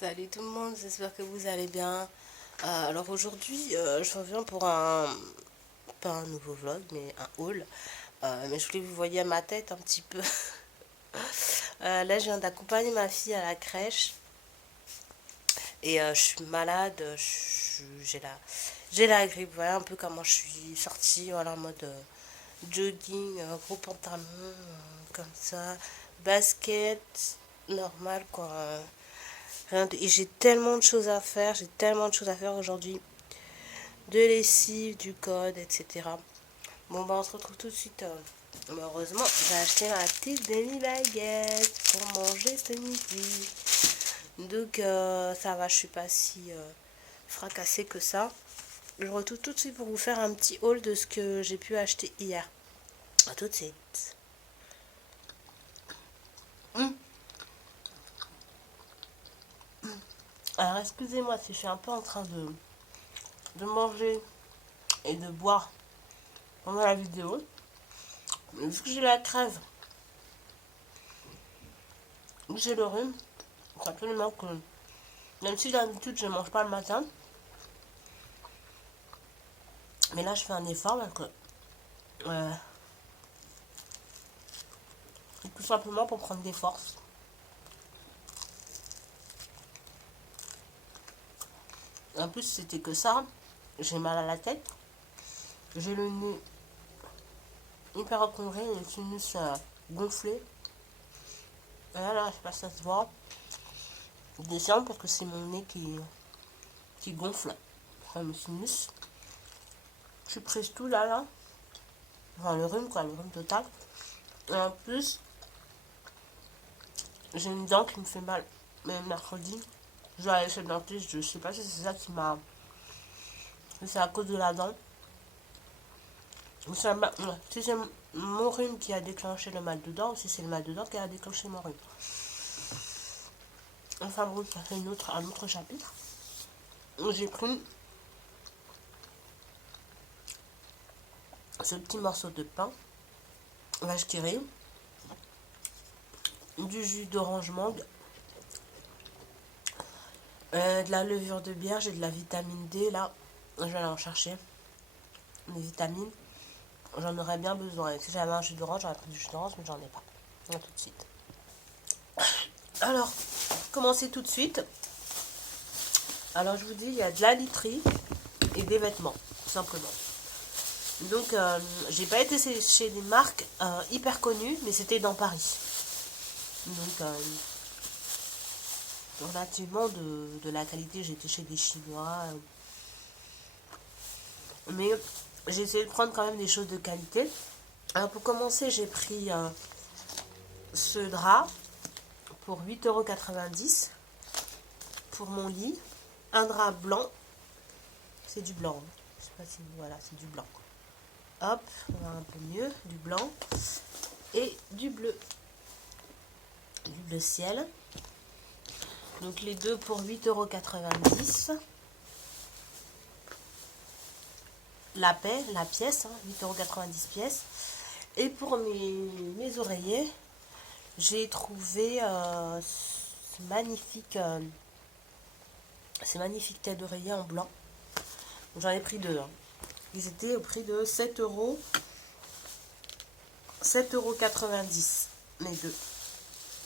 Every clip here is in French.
Salut tout le monde, j'espère que vous allez bien. Alors aujourd'hui, je reviens pour pas un nouveau vlog, mais un haul. Mais je voulais que vous voyiez ma tête un petit peu. Là, je viens d'accompagner ma fille à la crèche et je suis malade. J'ai la grippe. Voilà un peu comment je suis sortie, voilà, en mode jogging, gros pantalon, comme ça, basket, normal quoi. Et j'ai tellement de choses à faire, j'ai tellement de choses à faire aujourd'hui. De lessive, du code, etc. Bon, bah, on se retrouve tout de suite. Malheureusement, j'ai acheté ma petite demi-baguette pour manger ce midi. Donc, ça va, je suis pas si fracassée que ça. Je retrouve tout de suite pour vous faire un petit haul de ce que j'ai pu acheter hier. A tout de suite. Alors, excusez-moi si je suis un peu en train de manger et de boire pendant la vidéo. Mais vu que j'ai la crève, vu que j'ai le rhume, faut absolument que, même si d'habitude je ne mange pas le matin, mais là je fais un effort parce que, euh, tout simplement pour prendre des forces. En plus, c'était que ça, j'ai mal à la tête, j'ai le nez hyper encombré, le sinus gonflé. Et là, je sais pas si ça se voit, je descends parce que c'est mon nez qui gonfle, enfin le sinus. Je suis prise tout là, enfin le rhume quoi, le rhume total. Et en plus, j'ai une dent qui me fait mal. Mais mercredi, je dois aller chez le dentiste. Je sais pas si c'est ça qui m'a. Si c'est à cause de la dent. Ou si c'est mon rhume qui a déclenché le mal de dent, ou si c'est le mal de dent qui a déclenché mon rhume. Enfin bon, ça fait un autre chapitre. J'ai pris ce petit morceau de pain, vache qui rit, du jus d'orange mangue, de la levure de bière, j'ai de la vitamine D là. Je vais aller en chercher. Des vitamines. J'en aurais bien besoin. Si j'avais un jus d'orange, j'aurais pris du jus d'orange, mais j'en ai pas. Tout de suite. Alors, commencer tout de suite. Alors, je vous dis, il y a de la literie et des vêtements, tout simplement. Donc, j'ai pas été chez des marques hyper connues, mais c'était dans Paris. Donc, relativement de la qualité, j'étais chez des Chinois. Mais j'ai essayé de prendre quand même des choses de qualité. Alors, pour commencer, j'ai pris ce drap pour 8,90 € pour mon lit. Un drap blanc. C'est du blanc. Je sais pas si voilà, c'est du blanc. Hop, on va un peu mieux. Du blanc et du bleu. Du bleu ciel. Donc les deux pour 8,90 €. La pièce, 8,90 € pièce. Et pour mes oreillers, j'ai trouvé ces magnifiques têtes d'oreiller en blanc. J'en ai pris deux. Ils étaient au prix de 7,90 €. Les deux.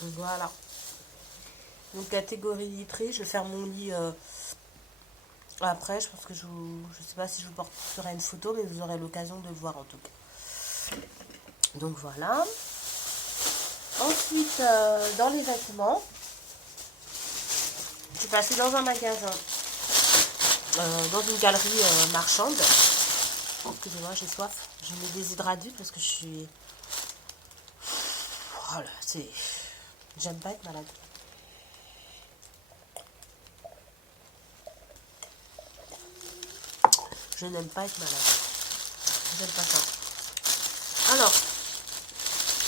Donc voilà. Donc catégorie literie, je vais faire mon lit après. Je pense que je sais pas si je vous porterai une photo, mais vous aurez l'occasion de le voir en tout cas. Donc voilà. Ensuite, dans les vêtements, je suis passée dans un magasin, dans une galerie marchande. Excusez-moi, j'ai soif. Je me déshydrate parce que je suis. Voilà, c'est. J'aime pas être malade. Je n'aime pas être malade. J'aime pas ça. Alors,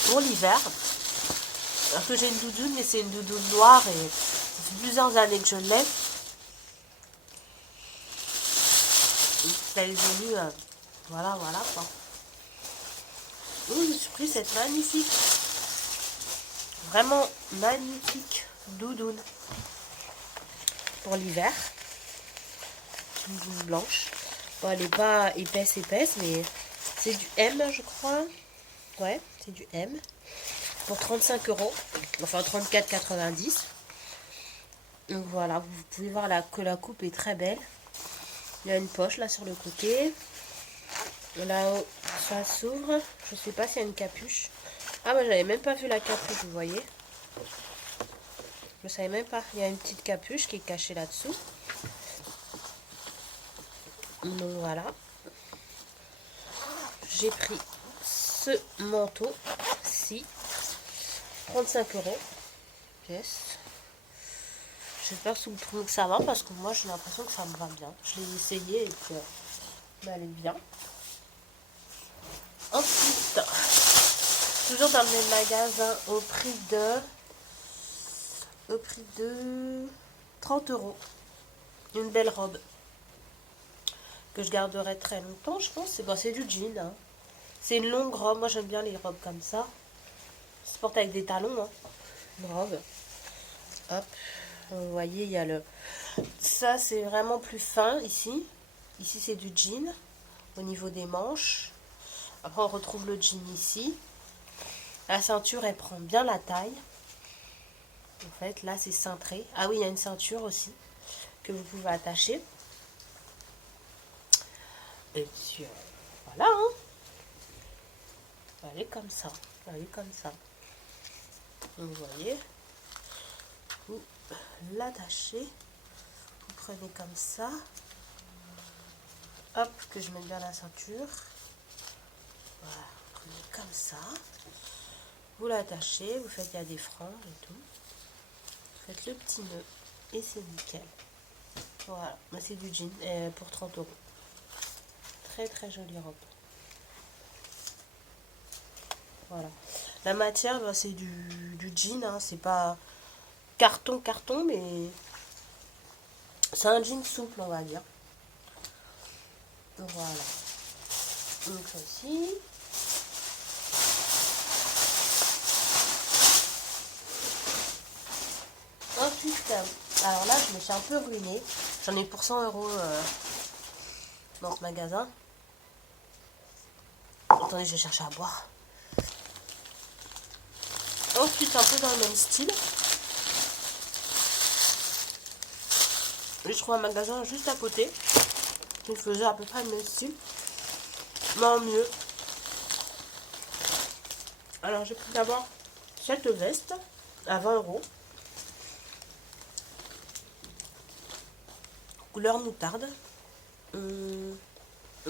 pour l'hiver, parce que j'ai une doudoune, mais c'est une doudoune noire et ça fait plusieurs années que je l'ai. Elle est venue, voilà quoi. Donc, je me suis pris cette magnifique, vraiment magnifique doudoune. pour l'hiver. Une blouse blanche. Bon, elle n'est pas épaisse, mais c'est du M, je crois. Ouais, c'est du M. Pour 35 €. Enfin, 34,90 €. Donc voilà, vous pouvez voir que la coupe est très belle. Il y a une poche là sur le côté. Là-haut, ça s'ouvre. Je sais pas s'il y a une capuche. Ah, moi j'avais même pas vu la capuche, vous voyez. Je savais même pas. Il y a une petite capuche qui est cachée là-dessous. Donc voilà. J'ai pris ce manteau-ci. 35 €. Pièce. J'espère que vous trouvez que ça va parce que moi j'ai l'impression que ça me va bien. Je l'ai essayé et que elle est bien. Ensuite, toujours dans le même magasin au prix de 30 €. Une belle robe que je garderai très longtemps, je pense. C'est du jean. Hein. C'est une longue robe. Moi j'aime bien les robes comme ça. Ça se porte avec des talons. Hein. Une robe. Hop. Vous voyez, il y a le... Ça, c'est vraiment plus fin ici. Ici, c'est du jean au niveau des manches. Après, on retrouve le jean ici. La ceinture, elle prend bien la taille. En fait, là, c'est cintré. Ah oui, il y a une ceinture aussi que vous pouvez attacher. Et puis, voilà. Hein. Elle est comme ça. Elle est comme ça. Donc, vous voyez. Vous l'attachez. Vous prenez comme ça. Hop, que je mette bien la ceinture. Voilà, vous prenez comme ça. Vous l'attachez, vous faites, il y a des franges et tout. Vous faites le petit nœud et c'est nickel. Voilà, c'est du jean pour 30 €. Très très jolie robe. Voilà. La matière, c'est du jean, hein. C'est pas carton, mais c'est un jean souple, on va dire. Voilà. Donc ça aussi. Ensuite, alors là, je me suis un peu ruinée. J'en ai pour 100 € dans ce magasin. Attendez, je vais chercher à boire. Ensuite, un peu dans le même style. Je trouve un magasin juste à côté qui faisait à peu près le même style. Mais en mieux. Alors, j'ai pris d'abord cette veste à 20 €. Couleur moutarde.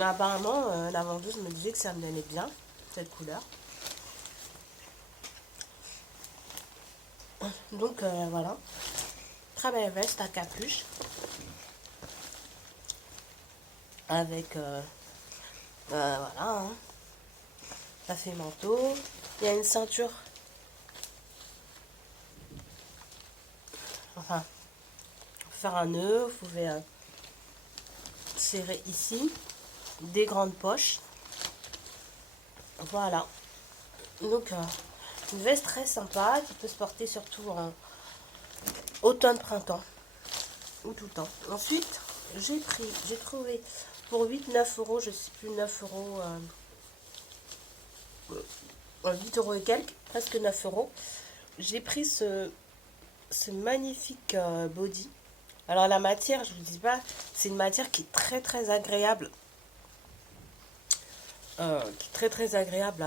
Apparemment, la vendeuse me disait que ça me donnait bien, cette couleur. Donc, voilà. Très belle veste à capuche. Avec, voilà, hein. Ça fait manteau. Il y a une ceinture. Enfin, faire un nœud, vous pouvez serrer ici. Des grandes poches. Voilà. Donc, une veste très sympa qui peut se porter surtout en automne-printemps ou tout le temps. Ensuite, j'ai trouvé pour 8-9 €, je sais plus, 9 €, 8 € et quelques, presque 9 €. J'ai pris ce magnifique body. Alors la matière, je vous dis pas, c'est une matière qui est très très agréable. Qui est très très agréable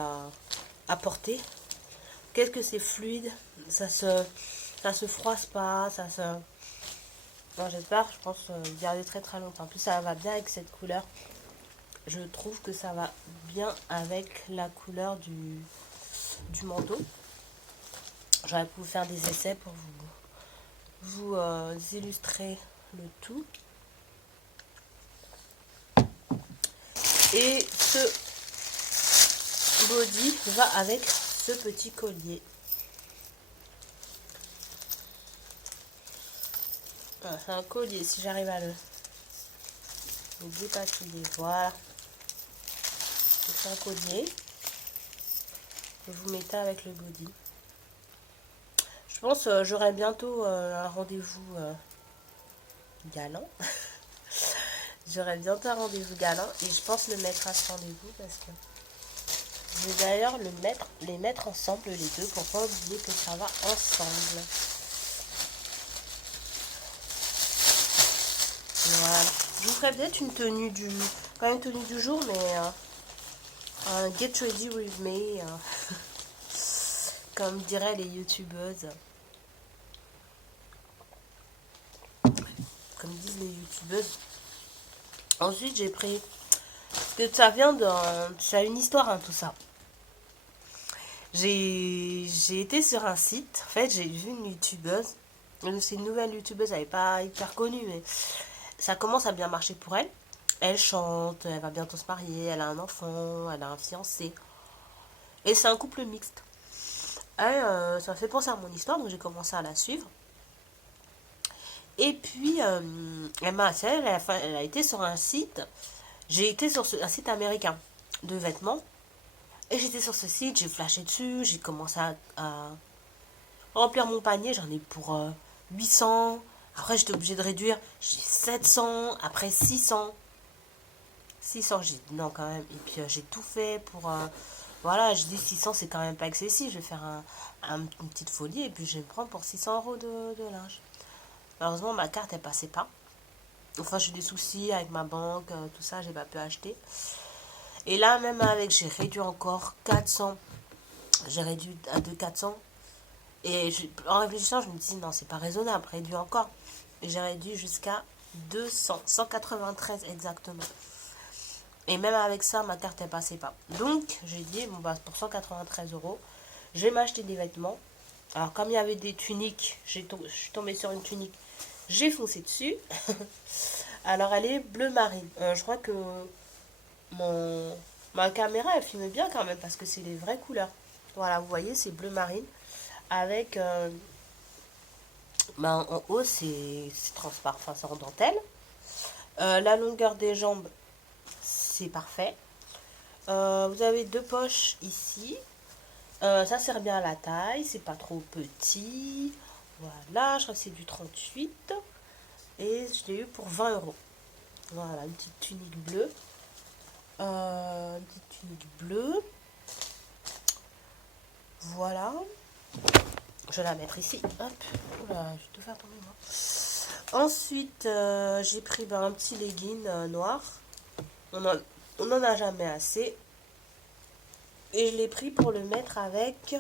à porter. Qu'est-ce que c'est fluide, ça se froisse pas, ça se... Bon, j'espère, je pense garder très très longtemps. En plus, ça va bien avec cette couleur. Je trouve que ça va bien avec la couleur du manteau. J'aurais pu vous faire des essais pour vous illustrer le tout. Et ce body va avec ce petit collier. Voilà, c'est un collier, si j'arrive à le dépatouiller. Voilà. C'est un collier que vous mettez avec le body. Je pense j'aurai bientôt un rendez-vous galant. J'aurai bientôt un rendez-vous galant et je pense le mettre à ce rendez-vous parce que je vais d'ailleurs les mettre ensemble les deux pour pas oublier que ça va ensemble. Voilà. Je vous ferai peut-être une tenue du jour, mais get ready with me, comme diraient les youtubeuses. Comme disent les youtubeuses. Ensuite, j'ai pris... Parce que ça vient de... Ça a une histoire, hein, tout ça. J'ai été sur un site. En fait, j'ai vu une youtubeuse. C'est une nouvelle youtubeuse, elle n'est pas hyper connue, mais ça commence à bien marcher pour elle. Elle chante, elle va bientôt se marier, elle a un enfant, elle a un fiancé. Et c'est un couple mixte. Ça me fait penser à mon histoire, donc j'ai commencé à la suivre. Et puis, elle a été sur un site. J'ai été sur un site américain de vêtements. Et j'étais sur ce site, j'ai flashé dessus, j'ai commencé à remplir mon panier. J'en ai pour 800. Après, j'étais obligée de réduire. J'ai 700. Après, 600. 600, j'ai dit non quand même. Et puis, j'ai tout fait pour... voilà, je dis 600, c'est quand même pas excessif. Je vais faire une petite folie et puis je vais me prendre pour 600 euros de linge. Malheureusement, ma carte, elle passait pas. Enfin, j'ai des soucis avec ma banque, tout ça, j'ai pas pu acheter. Et là, même avec, j'ai réduit encore 400. J'ai réduit à 400. Et en réfléchissant, je me dis, non, c'est pas raisonnable, réduit encore. Et j'ai réduit jusqu'à 200, 193 exactement. Et même avec ça, ma carte, elle passait pas. Donc, j'ai dit, bon, bah, pour 193 euros, je vais m'acheter des vêtements. Alors, comme il y avait des tuniques, je suis tombée sur une tunique. J'ai foncé dessus. Alors, elle est bleu marine. Je crois que ma caméra, elle filme bien quand même parce que c'est les vraies couleurs. Voilà, vous voyez, c'est bleu marine. Avec, en haut, c'est transparent, enfin, c'est en dentelle. La longueur des jambes, c'est parfait. Vous avez deux poches ici. Ça sert bien à la taille, c'est pas trop petit. Voilà, je crois que c'est du 38. Et je l'ai eu pour 20 euros. Voilà, une petite tunique bleue. Une petite tunique bleue. Voilà. Je vais la mettre ici. Hop. Oula, je vais tout faire tomber moi. Ensuite, j'ai pris un petit legging noir. On en a jamais assez. Et je l'ai pris pour le mettre avec...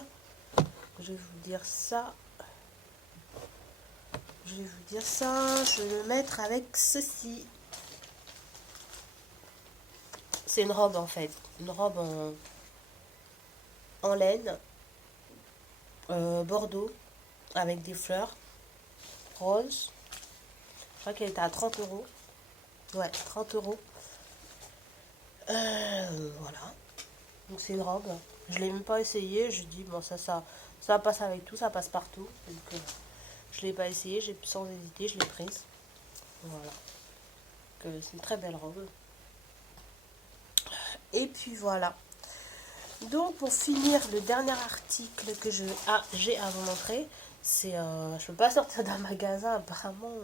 Je vais vous dire ça. Je vais le mettre avec ceci. C'est une robe en fait. Une robe en laine. Bordeaux. Avec des fleurs. Rose. Je crois qu'elle était à 30 euros. Ouais, 30 euros. Voilà. Donc c'est une robe. Je l'ai même pas essayé. Je dis bon ça passe avec tout, ça passe partout. Donc je l'ai pas essayé, sans hésiter, je l'ai prise. Voilà. C'est une très belle robe. Et puis voilà. Donc pour finir, le dernier article que j'ai à vous montrer, c'est je peux pas sortir d'un magasin apparemment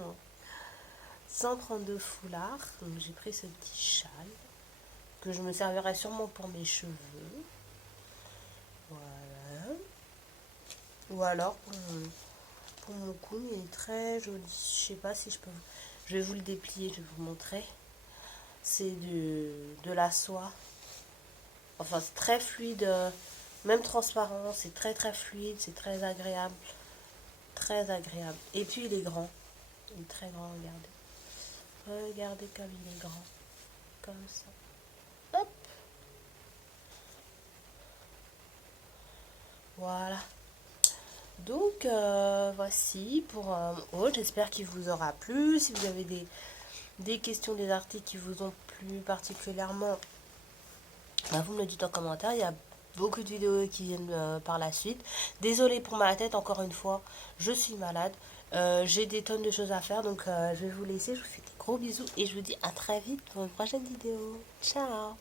sans prendre de foulard. Donc j'ai pris ce petit châle que je me servirai sûrement pour mes cheveux. Voilà. Ou alors pour mon cou, il est très joli. Je sais pas si je peux... Je vais vous le déplier, je vais vous montrer. C'est de la soie. Enfin, c'est très fluide, même transparent. C'est très très fluide, c'est très agréable. Très agréable. Et puis il est grand. Il est très grand, regardez. Regardez comme il est grand. Comme ça. Hop. Voilà. Donc, voici pour un haul. J'espère qu'il vous aura plu. Si vous avez des questions, des articles qui vous ont plu particulièrement, vous me le dites en commentaire. Il y a beaucoup de vidéos qui viennent par la suite. Désolée pour ma tête, encore une fois. Je suis malade. J'ai des tonnes de choses à faire. Donc, je vais vous laisser. Je vous fais des gros bisous. Et je vous dis à très vite pour une prochaine vidéo. Ciao!